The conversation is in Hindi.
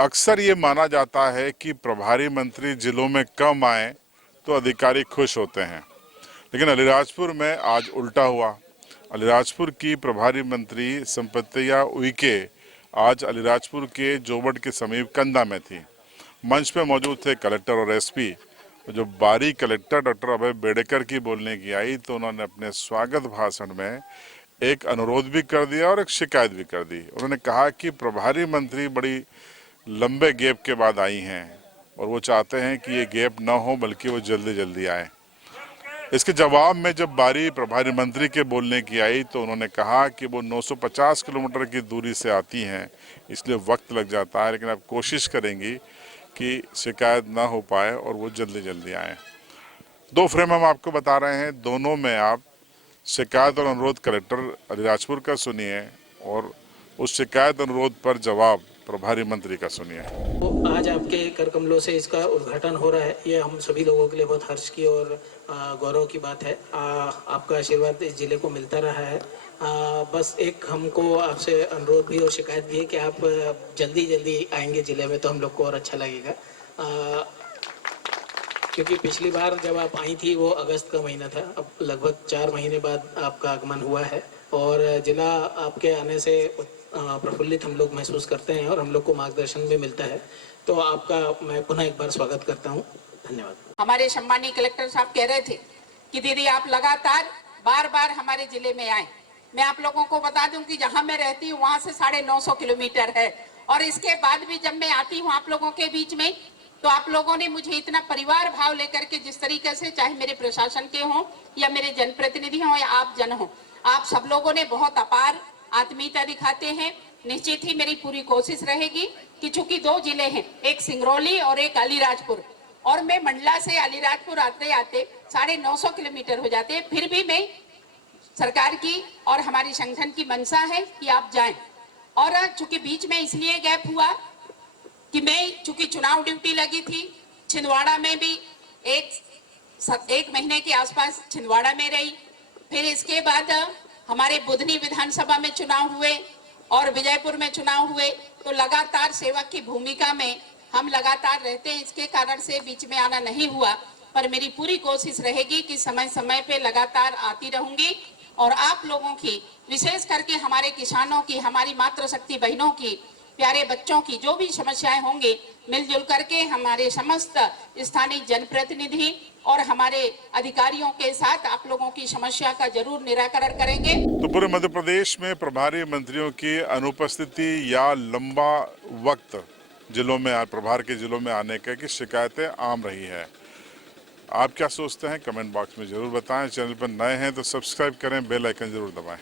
अक्सर ये माना जाता है कि प्रभारी मंत्री जिलों में कम आए तो अधिकारी खुश होते हैं, लेकिन अलीराजपुर में आज उल्टा हुआ। अलीराजपुर की प्रभारी मंत्री संपत्तिया उइके आज अलीराजपुर के जोबट के समीप कंदा में थी। मंच पर मौजूद थे कलेक्टर और एसपी। जो बारी कलेक्टर डॉक्टर अभय बेडेकर की बोलने की आई तो उन्होंने अपने स्वागत भाषण में एक अनुरोध भी कर दिया और एक शिकायत भी कर दी। उन्होंने कहा कि प्रभारी मंत्री बड़ी लंबे गैप के बाद आई हैं और वो चाहते हैं कि ये गैप न हो बल्कि वो जल्दी जल्दी आए। इसके जवाब में जब बारी प्रभारी मंत्री के बोलने की आई तो उन्होंने कहा कि वो 950 किलोमीटर की दूरी से आती हैं, इसलिए वक्त लग जाता है, लेकिन आप कोशिश करेंगी कि शिकायत ना हो पाए और वो जल्दी जल्दी आए। दो फ्रेम हम आपको बता रहे हैं, दोनों में आप शिकायत और अनुरोध कलेक्टर अलीराजपुर का सुनिए और उस शिकायत अनुरोध पर जवाब प्रभारी मंत्री का सुनिए। तो आज आपके कर कमलों से इसका उद्घाटन हो रहा है, ये हम सभी लोगों के लिए बहुत हर्ष की और गौरव की बात है। आपका आशीर्वाद इस जिले को मिलता रहा है। बस एक हमको आपसे अनुरोध भी और शिकायत भी है कि आप जल्दी जल्दी आएंगे जिले में तो हम लोग को और अच्छा लगेगा। क्योंकि पिछली बार जब आप आई थी वो अगस्त का महीना था, अब लगभग 4 महीने बाद आपका आगमन हुआ है और जिला आपके आने से प्रफुल्लित हम लोग महसूस करते हैं और हम लोग को मार्गदर्शन भी मिलता है। तो आपका मैं पुनः एक बार स्वागत करता हूं। धन्यवाद। हमारे सम्मानीय कलेक्टर साहब कह रहे थे कि दीदी आप लगातार बार बार हमारे जिले में आए। मैं आप लोगों को बता दूं कि जहां मैं रहती हूं वहां से 950 किलोमीटर है और इसके बाद भी जब मैं आती हूं आप लोगों के बीच में तो आप लोगों ने मुझे इतना परिवार भाव लेकर के जिस तरीके से, चाहे मेरे प्रशासन के हों या मेरे जनप्रतिनिधि हों या आप जन हों, आप सब लोगों ने बहुत अपार आत्मीयता दिखाते हैं। निश्चित ही मेरी पूरी कोशिश रहेगी कि चूंकि 2 जिले हैं, एक सिंगरौली और एक अलीराजपुर, और मैं मंडला से अलीराजपुर आते आते 950 किलोमीटर हो जाते हैं, फिर भी मैं सरकार की और हमारी संगठन की मंशा है कि आप जाएं। और चूंकि बीच में इसलिए गैप हुआ कि मैं चूंकि चुनाव ड्यूटी लगी थी, छिंदवाड़ा में भी एक महीने के आसपास छिंदवाड़ा में रही, फिर इसके बाद हमारे बुधनी विधानसभा में चुनाव हुए और विजयपुर में चुनाव हुए, तो लगातार सेवक की भूमिका में हम लगातार रहते हैं, इसके कारण से बीच में आना नहीं हुआ। पर मेरी पूरी कोशिश रहेगी कि समय समय पे लगातार आती रहूंगी और आप लोगों की, विशेष करके हमारे किसानों की, हमारी मातृशक्ति बहनों की, प्यारे बच्चों की जो भी समस्याएं होंगी, मिलजुल करके हमारे समस्त स्थानीय जनप्रतिनिधि और हमारे अधिकारियों के साथ आप लोगों की समस्या का जरूर निराकरण करेंगे। तो पूरे मध्य प्रदेश में प्रभारी मंत्रियों की अनुपस्थिति या लंबा वक्त जिलों में, प्रभार के जिलों में आने की शिकायतें आम रही है। आप क्या सोचते हैं कमेंट बॉक्स में जरूर बताएं। चैनल पर नए हैं तो सब्सक्राइब करें, बेल आइकन जरूर दबाएं।